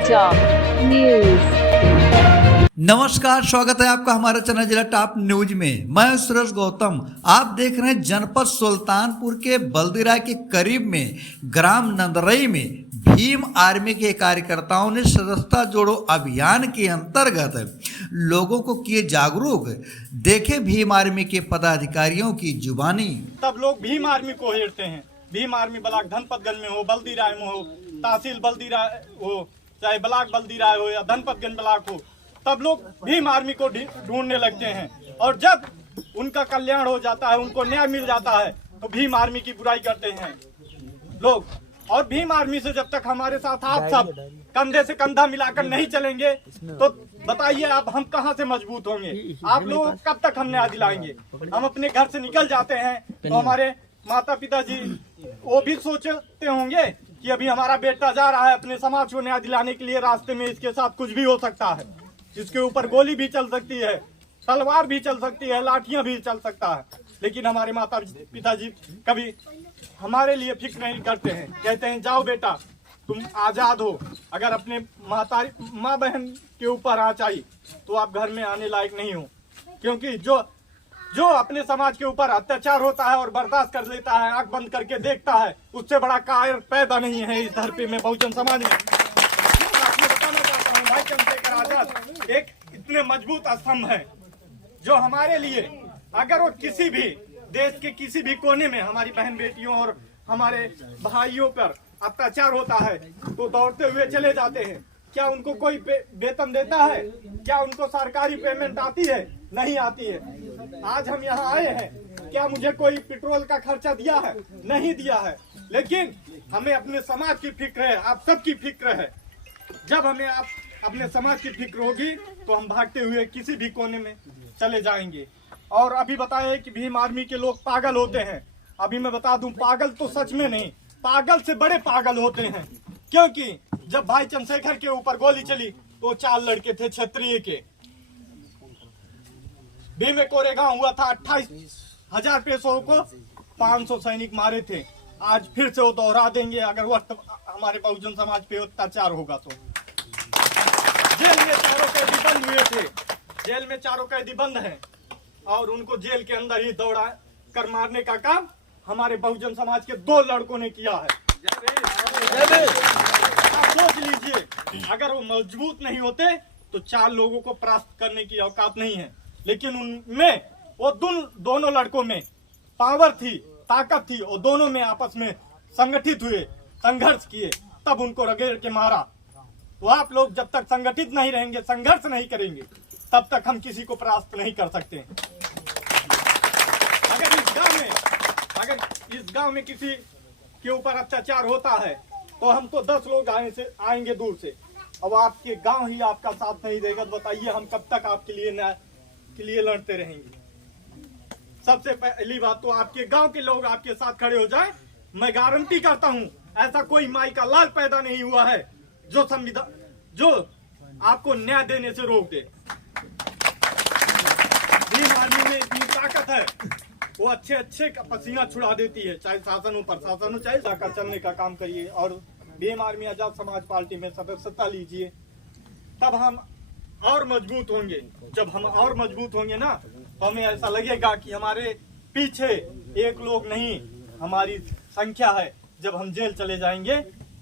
Top news. नमस्कार, स्वागत है आपका हमारे चैनल जिला टॉप न्यूज में। मैं सुरेश गौतम। आप देख रहे हैं जनपद सुल्तानपुर के बल्दीराय के करीब में ग्राम नंदरई में भीम आर्मी के कार्यकर्ताओं ने सदस्यता जोड़ो अभियान के अंतर्गत लोगों को किए जागरूक। देखे भीम आर्मी के पदाधिकारियों की जुबानी। तब लोग भीम आर्मी को हेरते हैं। भीम आर्मी ब्लॉक धनपतगंज में हो, बल्दीराय में हो, तहसील बल्दीराय हो, चाहे ब्लॉक बल्दीराय हो या धनपतगंज ब्लॉक हो, तब लोग भीम आर्मी को ढूंढने लगते हैं। और जब उनका कल्याण हो जाता है, उनको न्याय मिल जाता है, तो भीम आर्मी की बुराई करते हैं लोग। और भीम आर्मी से जब तक हमारे साथ आप सब कंधे से कंधा मिलाकर नहीं चलेंगे, तो बताइए आप हम कहां से मजबूत होंगे? आप लोग कब तक हम न्याय दिलाएंगे? हम अपने घर से निकल जाते हैं तो हमारे माता पिता जी वो भी सोचते होंगे कि अभी हमारा बेटा जा रहा है अपने समाज को न्याय दिलाने के लिए, रास्ते में इसके साथ कुछ भी हो सकता है, इसके ऊपर गोली भी चल सकती है, तलवार भी चल सकती है, लाठियां भी चल सकता है। लेकिन हमारे माता पिताजी कभी हमारे लिए फिक्र नहीं करते हैं। कहते हैं जाओ बेटा तुम आजाद हो। अगर अपने माँ बहन के ऊपर आँच आई तो आप घर में आने लायक नहीं हो, क्योंकि जो अपने समाज के ऊपर अत्याचार होता है और बर्दाश्त कर लेता है, आंख बंद करके देखता है, उससे बड़ा कायर पैदा नहीं है इस धरती में, बहुजन समाज में। आपको बताना चाहता हूँ भाई चंद्रशेखर आजाद एक इतने मजबूत स्तंभ है जो हमारे लिए, अगर वो किसी भी देश के किसी भी कोने में हमारी बहन बेटियों और हमारे भाइयों पर अत्याचार होता है तो दौड़ते हुए चले जाते हैं। क्या उनको कोई वेतन देता है? क्या उनको सरकारी पेमेंट आती है? नहीं आती है। आज हम यहाँ आए हैं, क्या मुझे कोई पेट्रोल का खर्चा दिया है? नहीं दिया है। लेकिन हमें अपने समाज की फिक्र है, आप सबकी फिक्र है। जब हमें अपने समाज की फिक्र होगी तो हम भागते हुए किसी भी कोने में चले जाएंगे। और अभी बताए कि भीम आर्मी के लोग पागल होते हैं। अभी मैं बता दूं, पागल तो सच में नहीं, पागल से बड़े पागल होते हैं। क्योंकि जब भाई चंद्रशेखर के ऊपर गोली चली तो 4 लड़के थे क्षत्रिय के। भीम कोरेगांव हुआ था, 28,000 पेशों को 500 सैनिक मारे थे। आज फिर से वो दोहरा देंगे अगर वक्त हमारे बहुजन समाज पे अत्याचार होगा तो। जेल में चारों कैदी बंद हुए थे, जेल में चारों कैदी बंद हैं और उनको जेल के अंदर ही दौड़ा कर मारने का काम हमारे बहुजन समाज के 2 लड़कों ने किया है। आप सोच लीजिए, अगर वो मजबूत नहीं होते तो 4 लोगों को परास्त करने की औकात नहीं है। लेकिन उनमें वो दोनों लड़कों में पावर थी, ताकत थी, और दोनों में आपस में संगठित हुए, संघर्ष किए, तब उनको रगेड़ के मारा। तो आप लोग जब तक संगठित नहीं रहेंगे, संघर्ष नहीं करेंगे, तब तक हम किसी को परास्त नहीं कर सकते। अगर इस गांव में किसी के ऊपर अत्याचार होता है तो हम तो 10 लोग आएंगे दूर से, अब आपके गांव ही आपका साथ नहीं देगा तो बताइए हम कब तक आपके लिए न्याय के लिए लड़ते रहेंगे? सबसे पहली बात तो आपके गांव के लोग आपके साथ खड़े हो जाएं। मैं गारंटी करता हूं ऐसा कोई माई का लाल पैदा नहीं हुआ है जो आपको न्याय देने से रोक दे। भीम आर्मी में इतनी ताकत है, वो अच्छे पसीना छुड़ा देती है, चाहे शासन हो प्रशासन हो, चाहे जाकर चलने का काम करिए और भीम आर्मी आजाद समाज पार्टी में सदस्यता लीजिए, तब हम और मजबूत होंगे। जब हम और मजबूत होंगे ना तो हमें ऐसा लगेगा कि हमारे पीछे एक लोग नहीं, हमारी संख्या है। जब हम जेल चले जाएंगे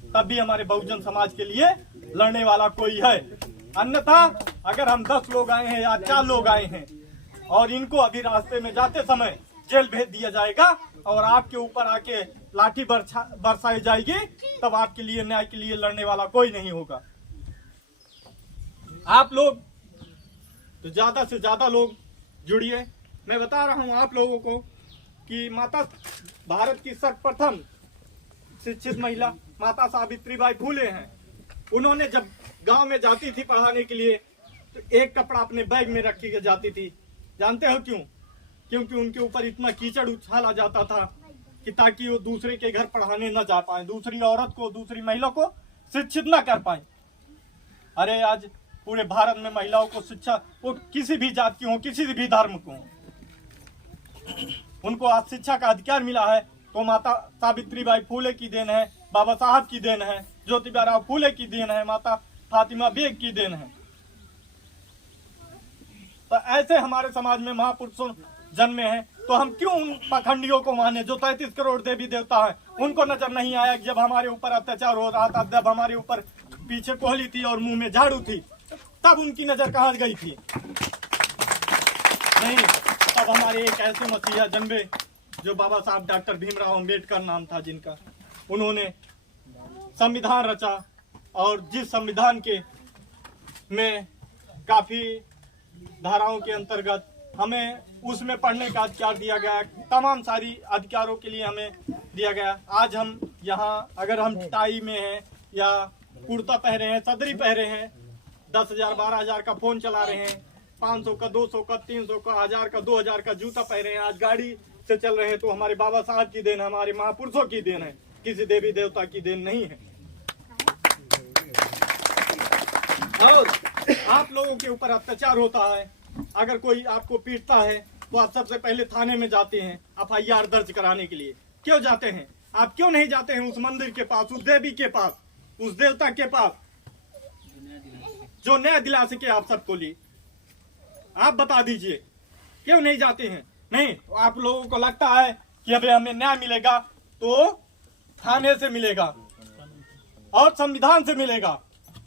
तब भी हमारे बहुजन समाज के लिए लड़ने वाला कोई है। अन्यथा अगर हम 10 लोग आए हैं या 4 लोग आए हैं और इनको अभी रास्ते में जाते समय जेल भेज दिया जाएगा और आपके ऊपर आके लाठी बरसाई जाएगी, तब आपके लिए न्याय के लिए लड़ने वाला कोई नहीं होगा। आप लोग तो ज्यादा से ज्यादा लोग जुड़िए। मैं बता रहा हूं आप लोगों को कि माता भारत की सर्वप्रथम शिक्षित महिला माता सावित्रीबाई फुले हैं। उन्होंने जब गांव में जाती थी पढ़ाने के लिए तो एक कपड़ा अपने बैग में रख के जाती थी। जानते हो क्यों? क्योंकि उनके ऊपर इतना कीचड़ उछाला जाता था कि ताकि वो दूसरे के घर पढ़ाने न जा पाए, दूसरी औरत को, दूसरी महिला को शिक्षित न कर पाए। अरे आज पूरे भारत में महिलाओं को शिक्षा, वो किसी भी जात की हो, किसी भी धर्म को, उनको आज शिक्षा का अधिकार मिला है तो माता सावित्रीबाई फुले की देन है, बाबा साहब की देन है, ज्योतिबा राव फुले की देन है, माता फातिमा बेग की देन है। तो ऐसे हमारे समाज में महापुरुषों जन्मे हैं, तो हम क्यों उन पाखंडियों को माने जो 33 करोड़ देवी देवता हैं? उनको नजर नहीं आया जब हमारे ऊपर अत्याचार हो रहा था, जब हमारे ऊपर पीछे कोहली थी और मुंह में झाड़ू थी, तब उनकी नजर कहाँ गई थी? नहीं, तब हमारे एक ऐसे मसीहा जन्मे जो बाबा साहब डॉक्टर भीमराव अंबेडकर नाम था जिनका, उन्होंने संविधान रचा और जिस संविधान के में काफी धाराओं के अंतर्गत हमें उसमें पढ़ने का अधिकार दिया गया, तमाम सारी अधिकारों के लिए हमें दिया गया। आज हम यहाँ अगर हम टाई में हैं या कुर्ता पहने हैं, सदरी पहने हैं, 10,000 12,000 का फोन चला रहे हैं, 500 का 200 का 300 का 1000 का 2000 का जूता पहने हैं, आज गाड़ी से चल रहे हैं, तो हमारे बाबा साहब की देन है, हमारे महापुरुषों की देन है, किसी देवी देवता की देन नहीं है। और आप लोगों के ऊपर अत्याचार होता है, अगर कोई आपको पीटता है तो आप सबसे पहले थाने में जाते हैं FIR दर्ज कराने के लिए। क्यों जाते हैं? आप क्यों नहीं जाते हैं उस मंदिर के पास, उस देवी के पास, उस देवता के पास जो न्याय दिला सके आप सबको लिए? आप बता दीजिए, क्यों नहीं जाते हैं? नहीं, आप लोगों को लगता है कि अभी हमें न्याय मिलेगा तो थाने से मिलेगा और संविधान से मिलेगा,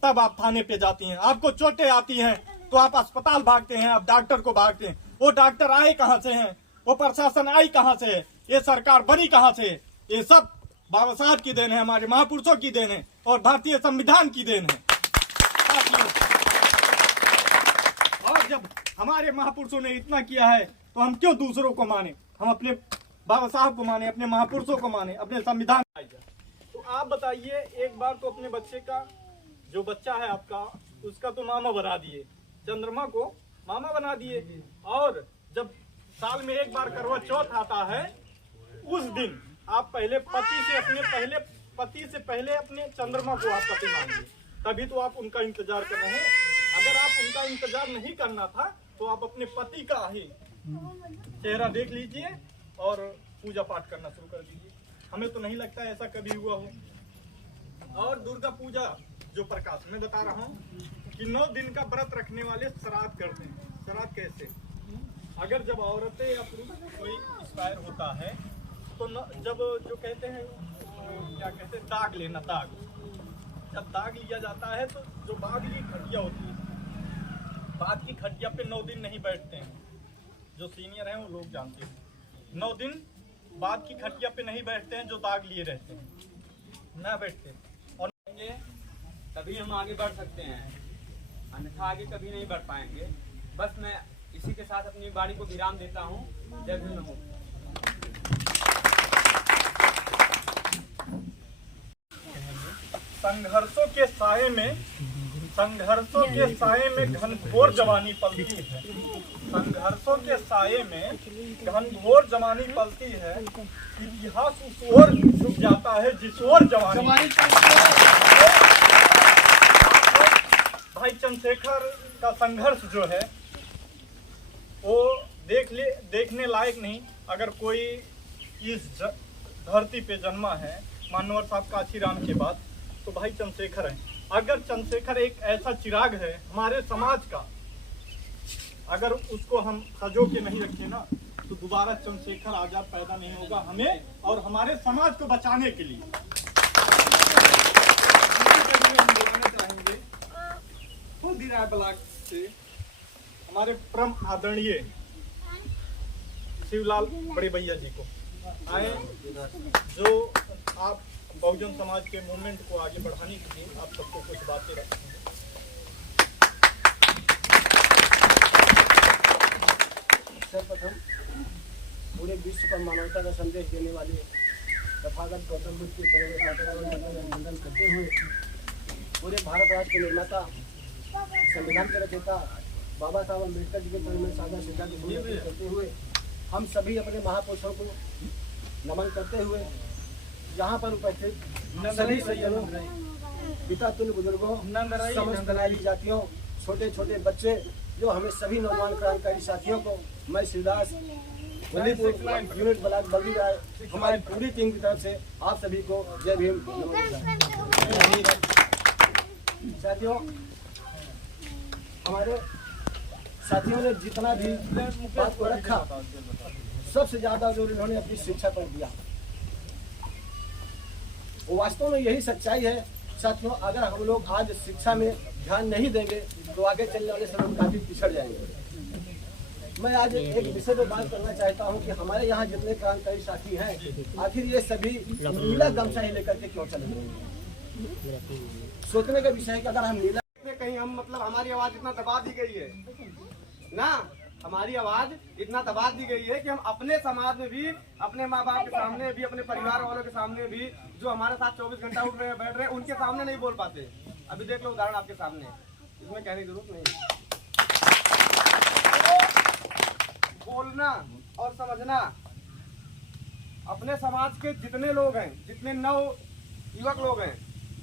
तब आप थाने पे जाती हैं। आपको चोटें आती हैं तो आप अस्पताल भागते हैं, आप डॉक्टर को भागते हैं। वो डॉक्टर आए कहाँ से हैं? वो प्रशासन आई कहाँ से है? ये सरकार बनी कहाँ से है? ये सब बाबा साहब की देन है, हमारे महापुरुषों की देन है और भारतीय संविधान की देन है। और जब हमारे महापुरुषों ने इतना किया है तो हम क्यों दूसरों को माने? हम अपने बाबा साहब को माने, अपने महापुरुषों को माने, अपने संविधान। तो आप बताइए, एक बार तो अपने बच्चे का, जो बच्चा है आपका, उसका तो मामा बना दिए, चंद्रमा को मामा बना दिए, और जब साल में एक बार करवा चौथ आता है उस दिन आप पहले पति से पहले अपने चंद्रमा को आप पति मानिए, तभी तो आप उनका इंतजार कर रहे हैं। अगर आप उनका इंतजार नहीं करना था तो आप अपने पति का ही चेहरा देख लीजिए और पूजा पाठ करना शुरू कर दीजिए। हमें तो नहीं लगता ऐसा कभी हुआ हो। और दुर्गा पूजा जो प्रकाश मैं बता रहा हूँ कि 9 दिन का व्रत रखने वाले श्राद्ध करते हैं। श्राद्ध कैसे? अगर जब औरतें या पुरुष कोई एक्सपायर होता है तो जब जो कहते हैं क्या कहते हैं, दाग लेना, दाग, जब दाग लिया जाता है तो जो बाघ की खटिया होती है, बाघ की खटिया पे 9 दिन नहीं बैठते हैं। जो सीनियर हैं वो लोग जानते हैं, 9 दिन बाघ की खटिया पे नहीं बैठते हैं, जो दाग लिए रहते हैं, ना बैठते। और ये तभी हम आगे बढ़ सकते हैं, अन्यथा आगे कभी नहीं बढ़ पाएंगे। बस मैं इसी के साथ अपनी वाणी को विराम देता हूँ। जय भीम हो। संघर्षों के साये में घनघोर जवानी पलती है। संघर्षों के साये में घनघोर जवानी पलती है। इतिहास उस ओर झुक जाता है जिस ओर जवानी। भाई चंद्रशेखर का संघर्ष जो है वो देखने लायक नहीं। अगर कोई इस धरती पे जन्मा है मानवर साहब काशीराम के बाद, तो भाई चंद्रशेखर है। अगर चंद्रशेखर एक ऐसा चिराग है हमारे समाज का, अगर उसको हम सजो के नहीं रखें ना, तो दोबारा चंद्रशेखर आजाद पैदा नहीं होगा हमें और हमारे समाज को बचाने के लिए। हम बोलना चाहेंगे बल्दीराय ब्लॉक से हमारे परम आदरणीय शिवलाल बड़े भैया जी को आए, जो आप बहुजन समाज के मूवमेंट को आगे बढ़ाने के लिए आप सबको कुछ बातें रखेंगे। सर्वप्रथम पूरे विश्व पर मानवता का संदेश देने वाले तथागत गौतम बुद्ध के अभिनंदन करते हुए पूरे भारत राज्य के निर्माता, संविधान के रचयिता बाबा साहब अम्बेडकर जी के चरण में साझा सिद्धांत करते हुए हम सभी अपने महापुरुषों को नमन करते हुए यहाँ पर उपस्थित सभी सज्जनों, पिता तुल्य बुजुर्गों, समस्त नारी जातियों, छोटे छोटे बच्चे, जो हमें सभी नौजवान क्रांतिकारी साथियों को मैं शिवदास यूनिट ब्लॉक बल्दीराय हमारी पूरी टीम की तरफ से आप सभी को जय भीम। साथियों, हमारे साथियों ने जितना भी बात को रखा, सबसे ज्यादा जो इन्होंने अपनी शिक्षा पर दिया, वास्तव में यही सच्चाई है। साथियों, अगर हम लोग आज शिक्षा में ध्यान नहीं देंगे तो आगे चलने वाले समय में काफी पिछड़ जाएंगे। मैं आज एक विषय पर बात करना चाहता हूं कि हमारे यहाँ जितने क्रांतिकारी साथी हैं, आखिर ये सभी नीला गमछा ही लेकर के क्यों चल रहे हैं? सोचने का विषय है कि अगर हम नीला कहीं हम मतलब हमारी आवाज इतना दबा दी गई है ना, हमारी आवाज इतना दबा दी गई है कि हम अपने समाज में भी, अपने माँ बाप के सामने भी, अपने परिवार वालों के सामने भी, जो हमारे साथ 24 घंटा उठ रहे हैं, बैठ रहे हैं, उनके सामने नहीं बोल पाते। अभी देख लो उदाहरण आपके सामने, इसमें कहने की जरूरत नहीं है। तो बोलना और समझना, अपने समाज के जितने लोग हैं, जितने नव युवक लोग हैं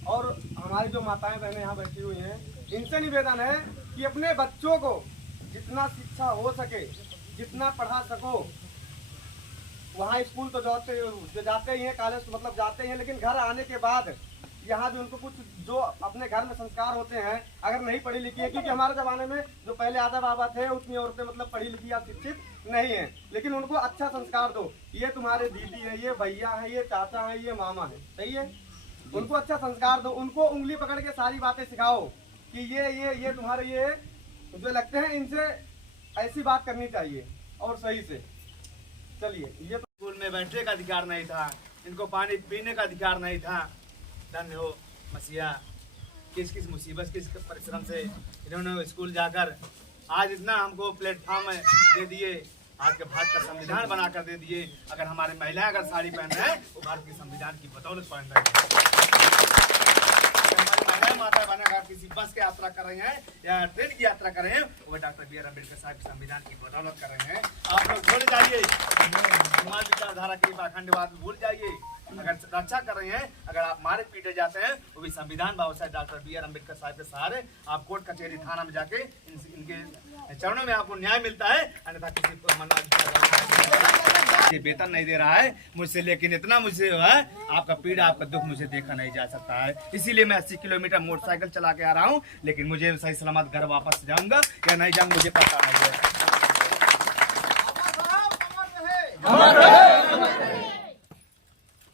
और हमारी जो माताएं बहनें यहाँ बैठी हुई हैं, इनसे निवेदन है कि अपने बच्चों को जितना शिक्षा हो सके, जितना पढ़ा सको। वहाँ स्कूल तो जाते ही हैं, कॉलेज तो मतलब जाते ही हैं, लेकिन घर आने के बाद यहाँ भी उनको कुछ जो अपने घर में संस्कार होते हैं, अगर नहीं पढ़ी लिखी है, क्योंकि हमारे ज़माने में जो पहले आधा बाबा थे, उतनी औरतें मतलब पढ़ी लिखी या शिक्षित नहीं है, लेकिन उनको अच्छा संस्कार दो। ये तुम्हारे दीदी है, ये भैया है, ये चाचा है, ये मामा है, सही है, उनको अच्छा संस्कार दो। उनको उंगली पकड़ के सारी बातें सिखाओ कि ये तुम्हारे ये जो लगते हैं, इनसे ऐसी बात करनी चाहिए और सही से। चलिए, ये तो स्कूल में बैठने का अधिकार नहीं था, इनको पानी पीने का अधिकार नहीं था। धन्य हो मसीहा, किस किस मुसीबत, किस परिश्रम से इन्होंने स्कूल जाकर आज इतना हमको प्लेटफॉर्म दे दिए, आज के भारत का संविधान बना कर दे दिए। अगर हमारे महिलाएं अगर साड़ी पहन रहे हैं, वो भारत के संविधान की बदौलत पहन रहे हैं। हमारी महिलाएं माता बहन अगर किसी बस की यात्रा कर रही हैं या ट्रेन की यात्रा कर रहे हैं, वो डॉक्टर बी आर अम्बेडकर साहब के संविधान की बदौलत कर रहे हैं। आप लोग भूल जाइए, समाज विचारधारा के पाखंडवाद भूल जाइए। अगर रक्षा कर रहे हैं, अगर आप मारे पीटे जाते हैं, वो भी संविधान बाबा साहब डॉक्टर बी आर अम्बेडकर साहब के सहारे। आप कोर्ट कचहरी थाना में जाके इनके चरणों में आपको न्याय मिलता है, अन्यथा किसी ये वेतन नहीं दे रहा है मुझसे, लेकिन इतना मुझसे है, आपका पीड़ा, आपका दुख मुझे देखा नहीं जा सकता है। इसीलिए मैं 80 किलोमीटर मोटरसाइकिल चला के आ रहा हूँ, लेकिन मुझे सही सलामत घर वापस जाऊंगा या नहीं जाऊंगा मुझे पता नहीं है।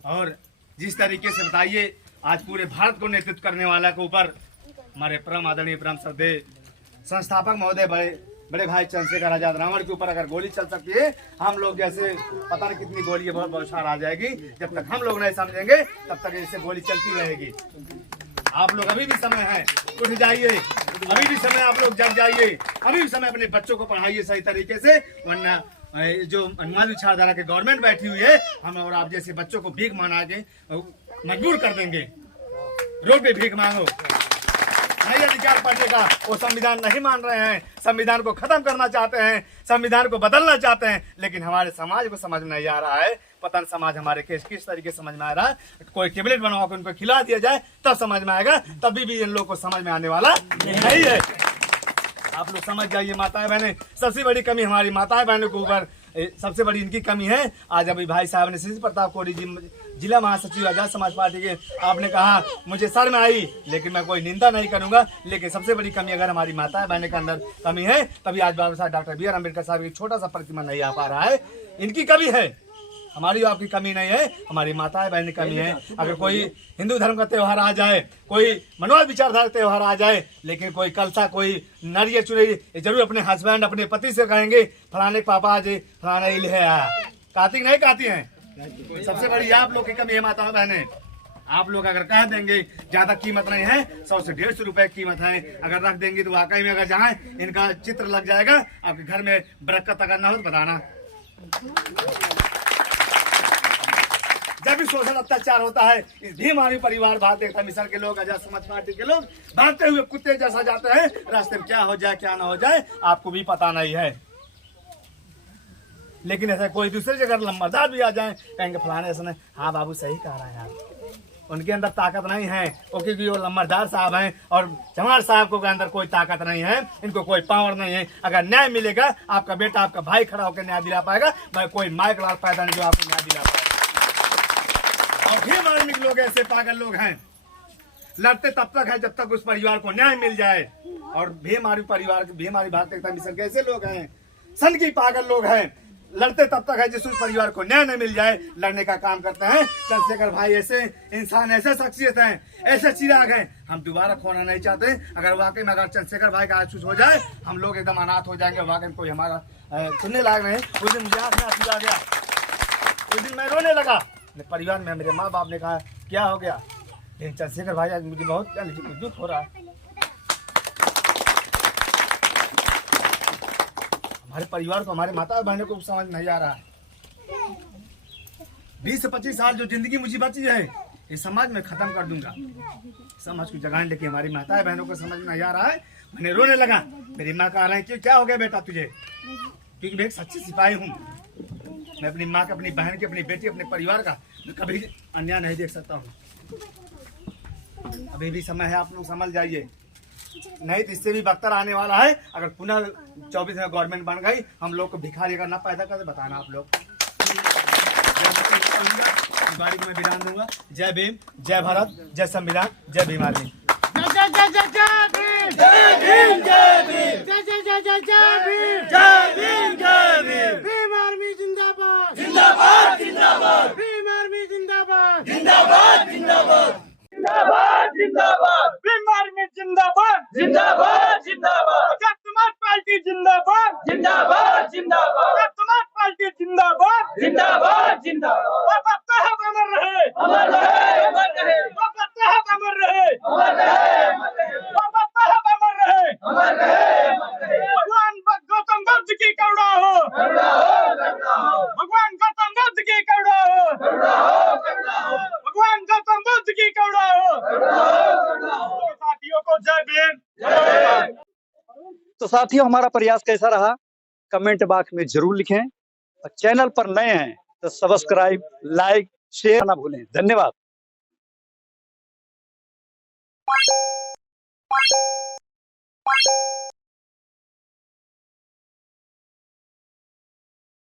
और जिस तरीके से बताइए, आज पूरे भारत को नेतृत्व करने वाला के ऊपर हमारे परम आदरणीय परम श्रद्धेय संस्थापक महोदय बड़े भाई चंद्रशेखर आजाद रावण के ऊपर अगर गोली चल सकती है, हम लोग जैसे पता नहीं कितनी गोली बहुत बौछार आ जाएगी। जब तक हम लोग नहीं समझेंगे, तब तक इससे गोली चलती रहेगी। आप लोग अभी भी समय है, उठ जाइए, अभी भी समय, आप लोग जग जाइए, अभी भी समय अपने बच्चों को पढ़ाइए सही तरीके से, वरना जो अनुमान विचारधारा के गवर्नमेंट बैठी हुई है, हम और आप जैसे बच्चों को भीख मांगा के मजबूर कर देंगे। रोड पे भीख मांगो, नहीं अधिकार पढ़ने का, वो संविधान नहीं मान रहे हैं, संविधान को खत्म करना चाहते हैं, संविधान को बदलना चाहते हैं, लेकिन हमारे समाज को समझ नहीं आ रहा है। पता नहीं समाज हमारे किस तरीके से समझ में आ रहा है। कोई टेबलेट बनवा के उनको खिला दिया जाए तब समझ में आएगा, तभी भी इन लोग को समझ में आने वाला नहीं है। आप लोग समझ जाइए माताएं बहनें, सबसे बड़ी कमी हमारी माताएं बहनों के ऊपर, सबसे बड़ी इनकी कमी है। आज अभी भाई साहब ने श्री प्रताप कोरी जी, जिला महासचिव आजाद समाज पार्टी के, आपने कहा मुझे सर में आई, लेकिन मैं कोई निंदा नहीं करूंगा, लेकिन सबसे बड़ी कमी अगर हमारी माताएं बहनें के अंदर कमी है, तभी आज बाबा साहब डॉक्टर बी आर अम्बेडकर साहब की छोटा सा प्रतिमा नहीं आ पा रहा है। इनकी कमी है, हमारी आपकी कमी नहीं है, हमारी माताएं बहन की कमी है। अगर कोई हिंदू धर्म का त्योहार आ जाए, कोई मनोवाद विचारधारा त्योहार आ जाए, लेकिन कोई कलसा, कोई नारियल चुनरी जरूर अपने हस्बैंड, अपने पति से कहेंगे फलाने पापा आज फलाना इल है, कार्तिक नहीं कहती हैं। सबसे बड़ी आप लोग की कमी है माताएं बहनें। आप लोग अगर कह देंगे ज्यादा कीमत नहीं है, 100 से 150 रुपए कीमत है, अगर रख देंगे तो वाकई में अगर जहाँ इनका चित्र लग जाएगा, आपके घर में बरकत अगर ना हो तो बताना। जब भी सोशल अत्याचार होता है, इस भीमानी परिवार भारतीय जनता मिशन के लोग, आजाद समाज पार्टी के लोग भागते हुए कुत्ते जैसा जाते हैं, रास्ते में क्या हो जाए क्या ना हो जाए आपको भी पता नहीं है। लेकिन ऐसा कोई दूसरे जगह लंबरदार भी आ जाए, कहेंगे फलाने ऐसा नहीं, हाँ बाबू सही कह रहा है यार, उनके अंदर ताकत नहीं है, क्योंकि वो लंबरदार साहब हैं और जमाल साहब को अंदर कोई ताकत नहीं है, इनको कोई पावर नहीं है। अगर न्याय मिलेगा, आपका बेटा, आपका भाई खड़ा होकर न्याय दिला पाएगा, भाई कोई माइक लाल पैदा नहीं जो आपको न्याय दिला पाएगा। और भी मार्मिक लोग ऐसे पागल लोग हैं लड़ते तब तक है जब तक उस परिवार को न्याय मिल जाए। और भीम आर्मी परिवार, भीम आर्मी भारत एकता मिशन के ऐसे लोग हैं, सन की पागल लोग हैं, लड़ते तब तक है जिस उस परिवार को न्याय न मिल जाए, लड़ने का काम करते हैं। चंद्रशेखर भाई ऐसे इंसान, ऐसे शख्सियत हैं, ऐसे चिराग हैं, हम दोबारा खोना नहीं चाहते। अगर वाकई में अगर चंद्रशेखर भाई का आशुष हो जाए, हम लोग एकदम अनाथ हो जाएंगे, वाकई में कोई हमारा सुनने लायक नहीं। उस दिन मुझे याद में आंसू आ गया, उस दिन मैं रोने लगा। मेरे परिवार में मेरे माँ बाप ने कहा क्या हो गया, लेकिन चंद्रशेखर भाई आज मुझे बहुत दुख हो रहा है। हमारे परिवार को, हमारे माता बहनों को समझ नहीं आ रहा है। 20 से 25 साल जो जिंदगी मुझे बची है, ये समाज में खत्म कर दूंगा। समाज को जगाने लेके हमारी माता बहनों को समझ नहीं आ रहा है। मैंने रोने लगा। मेरी माँ कह रही है कि क्या हो गया बेटा तुझे, क्योंकि मैं एक सच्ची सिपाही हूँ। मैं अपनी माँ का, अपनी बहन की, अपनी बेटी, अपने परिवार का मैं कभी अन्याय नहीं देख सकता हूँ। अभी भी समय है, आप लोग समझ जाइए, नहीं तो इससे भी बदतर आने वाला है। अगर पुनः 24 में गवर्नमेंट बन गई, हम लोग को भिखारी करना पैदा कर बताना आप लोग। गाड़ी को मैं विराम दूंगा। जय भीम, जय भारत, जय संविधान, जय भीम आर्मी। भीम आर्मी जिंदाबाद, जिंदाबाद, जिंदाबाद। भीम आर्मी जिंदाबाद, जिंदाबाद, जिंदाबाद, जिंदाबाद, जिंदाबाद। भीम आर्मी जिंदाबाद, जिंदाबाद, जिंदाबाद, समाज पार्टी जिंदाबाद, जिंदाबाद, जिंदाबाद, समाज पार्टी जिंदाबाद, जिंदाबाद, जिंदाबाद। बाबा साहब अमर रहे, अमर रहे, अमर रहे, बाबा साहब अमर रहे, अमर रहे, अमर रहे, बाबा साहब अमर रहे। अमर रहे, अमर रहे। भगवान गौतम बुद्ध की करुणा हो, करुणा हो, करुणा हो, भगवान गौतम बुद्ध की करुणा हो, करुणा हो, करुणा हो, भगवान गौतम बुद्ध की करुणा हो। करुणा हो, करुणा हो। साथियों को जय भीम। तो साथियों, हमारा प्रयास कैसा रहा कमेंट बॉक्स में जरूर लिखें, और चैनल पर नए हैं तो सब्सक्राइब, लाइक, शेयर ना भूलें। धन्यवाद।